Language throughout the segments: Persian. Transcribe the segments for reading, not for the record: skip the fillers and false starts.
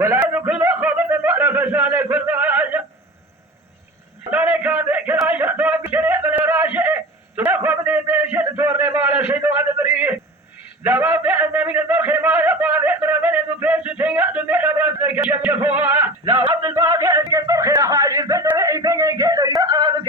ولا كل خبر ما فسال كل حاجة ذلك كان عايش توب شريف الراشة تدخل من بيش توري مال شيء هذا بريه جواب أن من الدخل ما يطال يقرأ من الفيس تيجا تبي أبغى كشفوها لا عبد الباقي أنك الدخل حاجة فدري فيني كذا يا أبو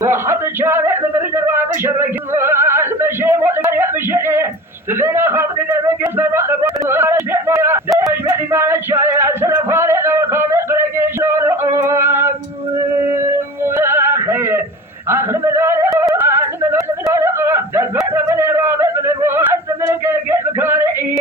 وحط الشارع لبرد الرعب شرك المشي والمشي تغير خبط النبي قصة مقرب وعلى شيء مرة دايش بني ما الشاي سلف هاري لو خامق لقي شلون أخي آخر من دلبت من الرابط من الوعد من الكيك مكاني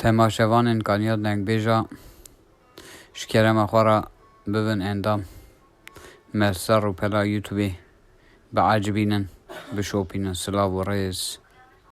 تماشاوان کانیات ننگ بیجا شکرم خوارا ببن اندام مرسر و پلا یوتیوبی بعجبینن بشوپینن سلاو و ریز